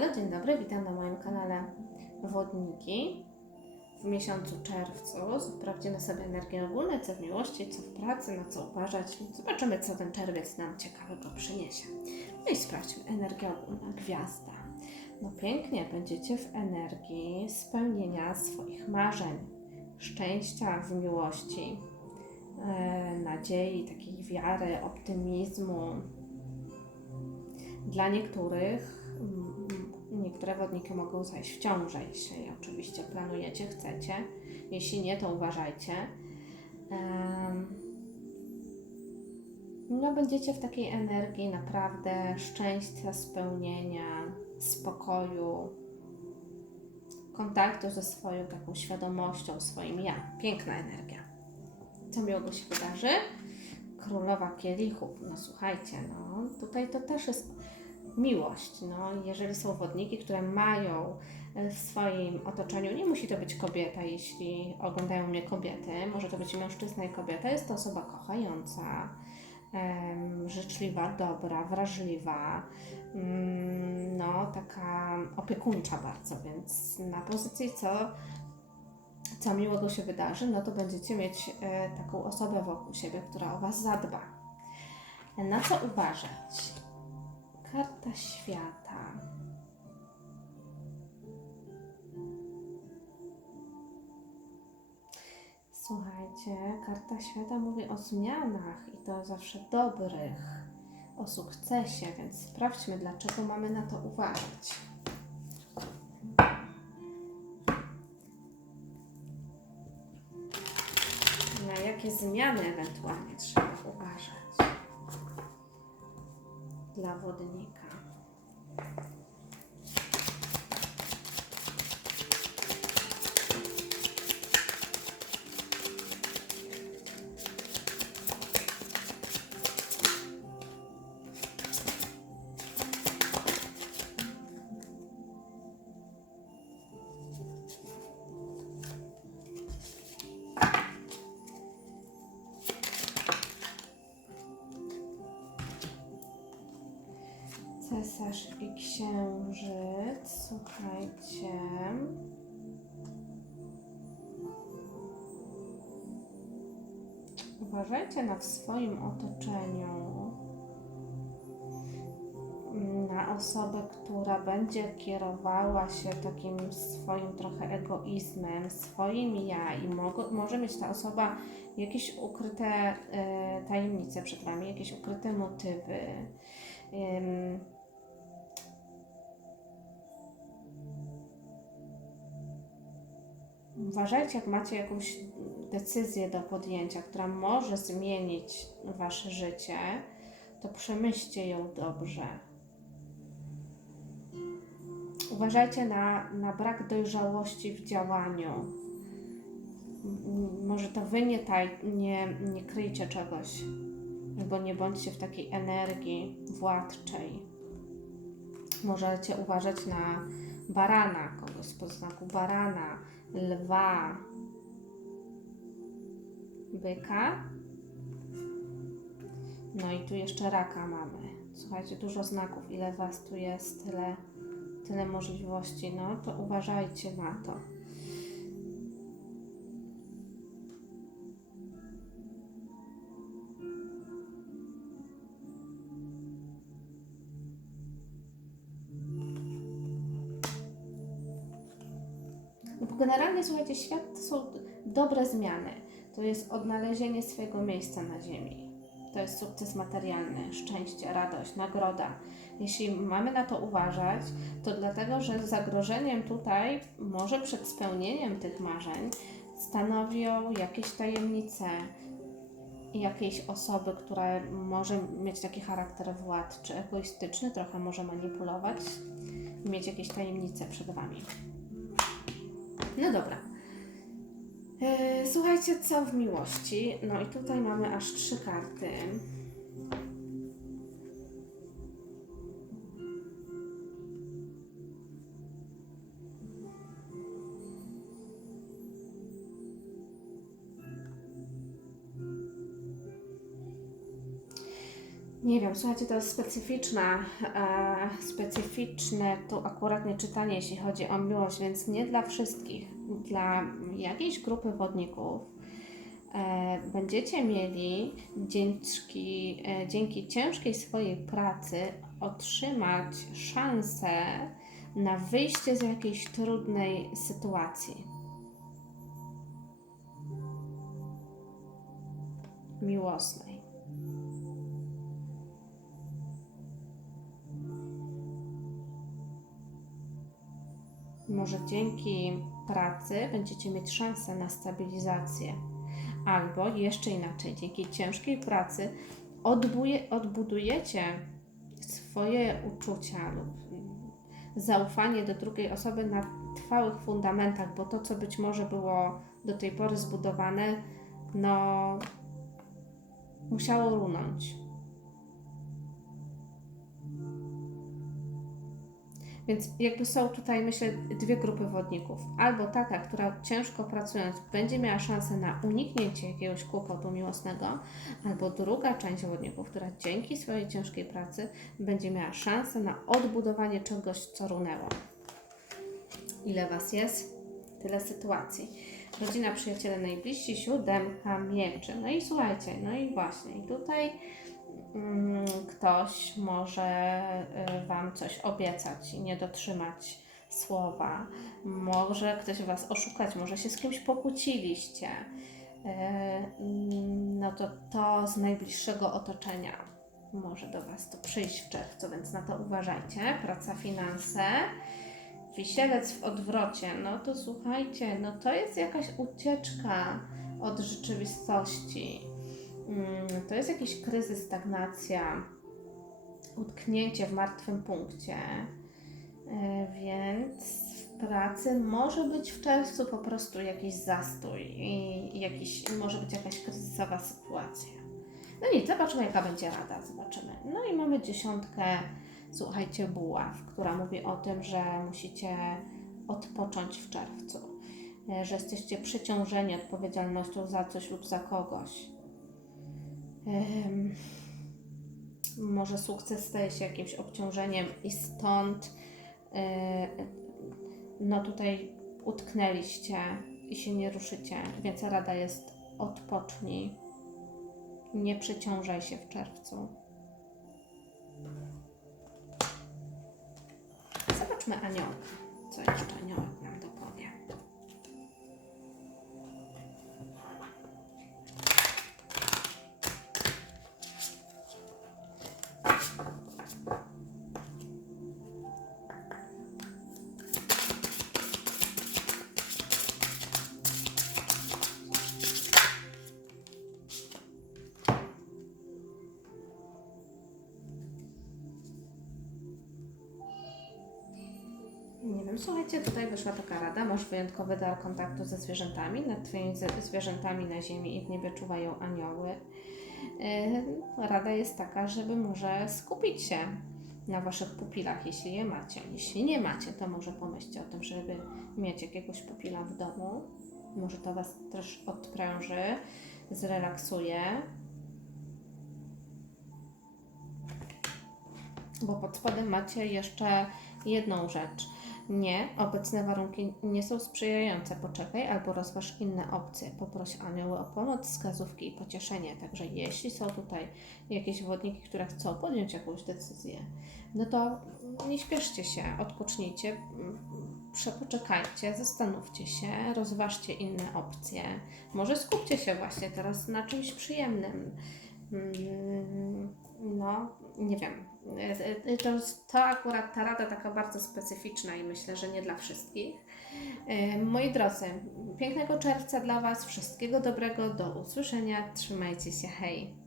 Halo, dzień dobry, witam na moim kanale Wodniki. W miesiącu czerwcu sprawdzimy sobie energię ogólne, co w miłości, co w pracy, na co uważać. Zobaczymy, co ten czerwiec nam ciekawego przyniesie. No i sprawdźmy energię ogólna, gwiazda. No pięknie, będziecie w energii spełnienia swoich marzeń, szczęścia w miłości, e, nadziei, takiej wiary, optymizmu, dla niektórych, niektóre wodniki mogą zajść w ciążę, jeśli oczywiście planujecie, chcecie. Jeśli nie, to uważajcie. No, będziecie w takiej energii naprawdę szczęścia, spełnienia, spokoju, kontaktu ze swoją taką świadomością, swoim ja. Piękna energia. Co miłego się wydarzy? Królowa kielichów. No słuchajcie, no tutaj to też jest miłość. No, jeżeli są wodniki, które mają e, w swoim otoczeniu, nie musi to być kobieta, jeśli oglądają mnie kobiety, może to być mężczyzna i kobieta, jest to osoba kochająca, życzliwa, dobra, wrażliwa, mm, no taka opiekuńcza bardzo, więc na pozycji co co miłego się wydarzy, no to będziecie mieć e, taką osobę wokół siebie, która o Was zadba. Na co uważać? Karta świata. Słuchajcie, karta świata mówi o zmianach i to zawsze dobrych, o sukcesie, więc sprawdźmy, dlaczego mamy na to uważać. Na jakie zmiany ewentualnie trzeba uważać dla wodnika. Cesarz i księżyc, słuchajcie. Uważajcie na w swoim otoczeniu na osobę, która będzie kierowała się takim swoim trochę egoizmem, swoim ja i może mieć ta osoba jakieś ukryte e, tajemnice przed Wami, jakieś ukryte motywy. Ym, Uważajcie, jak macie jakąś decyzję do podjęcia, która może zmienić Wasze życie, to przemyślcie ją dobrze. Uważajcie na, na brak dojrzałości w działaniu. Może to Wy nie, taj, nie, nie kryjcie czegoś, albo nie bądźcie w takiej energii władczej. Możecie uważać na barana, kogoś z podznaku barana, lwa, byka. No i tu jeszcze raka mamy. Słuchajcie, dużo znaków, ile was tu jest, tyle, tyle możliwości. No to uważajcie na to. Generalnie, słuchajcie, świat to są dobre zmiany. To jest odnalezienie swojego miejsca na ziemi. To jest sukces materialny, szczęście, radość, nagroda. Jeśli mamy na to uważać, to dlatego, że zagrożeniem tutaj, może przed spełnieniem tych marzeń, stanowią jakieś tajemnice jakiejś osoby, która może mieć taki charakter władczy, egoistyczny, trochę może manipulować mieć jakieś tajemnice przed Wami. No dobra. Yy, Słuchajcie, co w miłości? No i tutaj mamy aż trzy karty. Nie wiem, słuchajcie, to jest specyficzna, e, specyficzne tu akurat nie czytanie, jeśli chodzi o miłość, więc nie dla wszystkich. Dla jakiejś grupy wodników e, będziecie mieli dzięki, e, dzięki ciężkiej swojej pracy otrzymać szansę na wyjście z jakiejś trudnej sytuacji. Miłosnej. Może dzięki pracy będziecie mieć szansę na stabilizację, albo jeszcze inaczej, dzięki ciężkiej pracy odbuje, odbudujecie swoje uczucia lub zaufanie do drugiej osoby na trwałych fundamentach, bo to, co być może było do tej pory zbudowane, no musiało runąć. Więc jakby są tutaj, myślę, dwie grupy wodników. Albo taka, która ciężko pracując będzie miała szansę na uniknięcie jakiegoś kłopotu miłosnego, albo druga część wodników, która dzięki swojej ciężkiej pracy będzie miała szansę na odbudowanie czegoś, co runęło. Ile Was jest? Tyle sytuacji. Rodzina, przyjaciele najbliżsi, siódemka mieczy. No i słuchajcie, no i właśnie, tutaj ktoś może y, Wam coś obiecać i nie dotrzymać słowa. Może ktoś Was oszukać, może się z kimś pokłóciliście. Y, mm, no to to z najbliższego otoczenia może do Was to przyjść w czerwcu, więc na to uważajcie. Praca, finanse. Wisielec w odwrocie, no to słuchajcie, no to jest jakaś ucieczka od rzeczywistości. Mm, To jest jakiś kryzys, stagnacja, utknięcie w martwym punkcie. E, Więc w pracy może być w czerwcu po prostu jakiś zastój i jakiś, może być jakaś kryzysowa sytuacja. No nic, zobaczymy jaka będzie rada, zobaczymy. No i mamy dziesiątkę, słuchajcie, buław, która mówi o tym, że musicie odpocząć w czerwcu, e, że jesteście przeciążeni odpowiedzialnością za coś lub za kogoś. Może sukces staje się jakimś obciążeniem i stąd e, no tutaj utknęliście i się nie ruszycie, więc rada jest odpocznij, nie przeciążaj się w czerwcu. Zobaczmy aniołka. Co jeszcze aniołek Nie wiem, słuchajcie, tutaj wyszła taka rada. Masz wyjątkowy dar kontaktu ze zwierzętami. Nad Twoimi zwierzętami na ziemi i w niebie czuwają anioły. Yy, Rada jest taka, żeby może skupić się na Waszych pupilach, jeśli je macie. Jeśli nie macie, to może pomyślcie o tym, żeby mieć jakiegoś pupila w domu. Może to Was też odpręży, zrelaksuje. Bo pod spodem macie jeszcze jedną rzecz. Nie, obecne warunki nie są sprzyjające. Poczekaj albo rozważ inne opcje. Poproś anioły o pomoc, wskazówki i pocieszenie. Także jeśli są tutaj jakieś wodniki, które chcą podjąć jakąś decyzję, no to nie śpieszcie się, odpocznijcie, przepoczekajcie, zastanówcie się, rozważcie inne opcje. Może skupcie się właśnie teraz na czymś przyjemnym. Mm, No, nie wiem. Y, y, To, to akurat ta rada taka bardzo specyficzna i myślę, że nie dla wszystkich. Y, Moi drodzy, pięknego czerwca dla Was, wszystkiego dobrego, do usłyszenia, trzymajcie się, hej!